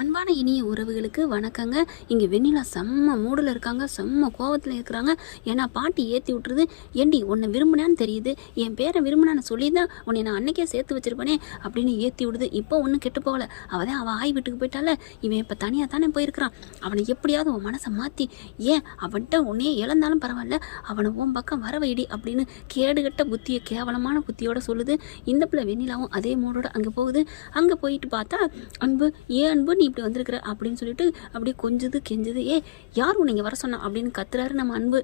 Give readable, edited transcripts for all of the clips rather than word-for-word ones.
அன்பான இனிய உறவுகளுக்கு வணக்கங்க. இங்கே வெண்ணிலா செம்ம மூடில் இருக்காங்க, செம்ம கோவத்தில் இருக்கிறாங்க. ஏன்னா பாட்டி ஏற்றி விட்டுருது. ஏண்டி உன்னை விரும்பினான்னு தெரியுது, என் பேரை விரும்பினான்னு சொல்லி தான் உன்னை நான் அன்னைக்கே சேர்த்து வச்சிருப்பேனே அப்படின்னு ஏற்றி விடுது. இப்போ ஒன்றும் கெட்டு போகலை. அவள் தான் அவள் ஆய் வீட்டுக்கு போயிட்டால, இவன் இப்போ தனியாக தானே போயிருக்கிறான். அவனை எப்படியாவது உன் மனசை மாற்றி, ஏன் அவன்கிட்ட உன்னையே இழந்தாலும் பரவாயில்ல, அவனை உன் பக்கம் வர வைடி அப்படின்னு கேடுகட்ட புத்தியை, கேவலமான புத்தியோட சொல்லுது. இந்த பிள்ளை வெண்ணிலாவும் அதே மூடோட அங்கே போகுது. அங்கே போயிட்டு பார்த்தா அன்பு, ஏன் அன்பு நீ இப்படி வந்திருக்கிற அப்படின்னு சொல்லிட்டு அப்படியே கொஞ்சது கெஞ்சுது. யார் உன்னை இங்கே வர சொன்னா அப்படின்னு கத்துறாரு நம்ம அன்பு.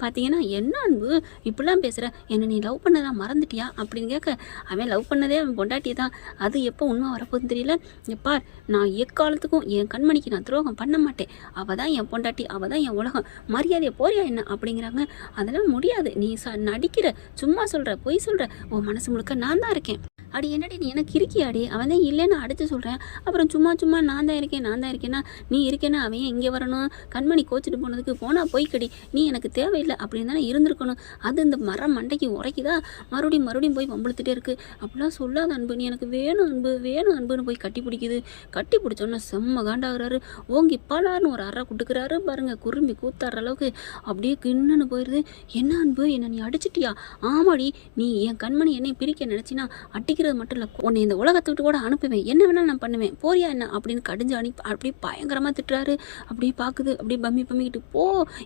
பார்த்தீங்கன்னா, என்ன அன்பு இப்படிலாம் பேசுகிற, என்னை நீ லவ் பண்ணதான் மறந்துட்டியா அப்படின்னு கேட்க, அவன் லவ் பண்ணதே அவன் பொண்டாட்டி தான், அது எப்போ உண்மை வரப்போகுதுன்னு தெரியல. எப்பார், நான் எக்காலத்துக்கும் என் கண்மணிக்கு நான் துரோகம் பண்ண மாட்டேன், அவள் தான் என் பொண்டாட்டி, அவள் தான் என் உலகம், மரியாதையை போறியா என்ன அப்படிங்கிறாங்க. அதெல்லாம் முடியாது, நீ நடிக்கிற, சும்மா சொல்கிற, பொய் சொல்கிற, உன் மனசு முழுக்க நான் தான் இருக்கேன். அடி என்னடி நீ எனக்கு இருக்கியாடி, அவன் தான் இல்லைன்னு அடித்து சொல்கிறேன், அப்புறம் சும்மா நான் தான் இருக்கேன்னா நீ இருக்கேன்னா அவன் இங்கே வரணும், கண்மணி கோச்சிட்டு போனதுக்கு போனால் போய்க்கடி, நீ எனக்கு தேவையில்லை அப்படின்னு தானே இருந்திருக்கணும். அது இந்த மரம் மண்டைக்கு உரைக்குதா, மறுபடியும் போய் வம்பளுத்துட்டே இருக்குது. அப்படிலாம் சொல்லாத அன்பு, நீ எனக்கு வேணும் அன்புன்னு போய் கட்டி பிடிக்குது. கட்டி பிடிச்சோன்னா செம்ம காண்டாகிறாரு. ஓங்கி பலான்னு ஒரு அறை குட்டுக்கிறாரு பாருங்க, குறும்பி கூத்தாடுற அளவுக்கு அப்படியே கிண்ணுன்னு போயிடுது. என்ன அன்பு, என்ன நீ அடிச்சிட்டியா? ஆமாடி, நீ என் கண்மணி என்னை பிரிக்க நினச்சினா அடிக்க மட்டும் இல்லை, உன்னை இந்த உலகத்துக்கிட்ட கூட அனுப்புவேன், என்ன வேணாலும் நான் பண்ணுவேன், போறியா என்ன அப்படின்னு கடிஞ்சு அப்படியே பயங்கரமாக திட்டுறாரு. அப்படியே பார்க்குது, அப்படியே பம்மிக்கிட்டு, போ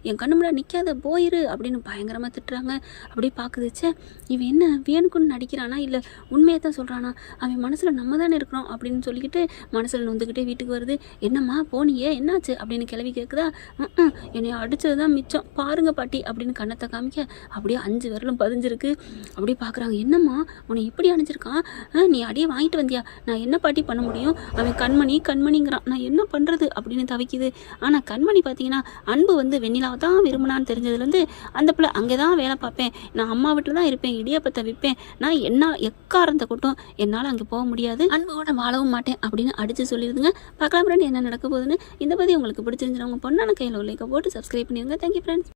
என் கண்ணு முன்னாடி நிற்காத, போயிரு அப்படின்னு பயங்கரமாக திட்டுறாங்க. அப்படியே பார்க்குது, சே இவன் என்ன வேணுக்குன்னு நடிக்கிறானா இல்லை உண்மையை தான் சொல்கிறானா, அவன் மனசில் நம்ம தானே இருக்கிறோம் அப்படின்னு சொல்லிக்கிட்டு மனசில் நொந்துக்கிட்டே வீட்டுக்கு வருது. என்னம்மா போனியே, என்னாச்சு அப்படின்னு கிளவி கேட்குதா. என்னை அடித்தது தான் மிச்சம், பாருங்க பாட்டி அப்படின்னு கண்ணத்தை காமிக்க அப்படியே 5 விரலும் பதிஞ்சிருக்கு. அப்படியே பார்க்குறாங்க, என்னம்மா உன்னை இப்படி அணிஞ்சிருக்கான், நீ அடியே வாங்கிட்டு வந்தியா, நான் என்ன பாட்டி பண்ண முடியும், அவன் கண்மணிங்கிறான், நான் என்ன பண்ணுறது அப்படின்னு தவிக்குது. ஆனால் கண்மணி பார்த்தீங்கன்னா, அன்பு வந்து வெண்ணிலாவை தான் விரும்பினான்னு தெரிஞ்சதுலேருந்து அந்த பிள்ளை அங்கே தான் வேலை பார்ப்பேன், நான் அம்மா வீட்டில் தான் இருப்பேன், இடியப்பத்தை விற்பேன், நான் என்ன எக்காரந்த கூட்டம் என்னால் அங்கே போக முடியாது, அன்போட வாழவும் மாட்டேன் அப்படின்னு அடித்து சொல்லிடுதுங்க. பார்க்கலாம் ஃப்ரெண்ட் என்ன நடக்க போகுதுன்னு. இந்த பற்றி உங்களுக்கு பிடிச்சிருந்துச்சு, உங்கள் பொண்ணான கையில் உள்ள போட்டு சப்ஸ்கிரைப் பண்ணிடுங்க. Thank you friends.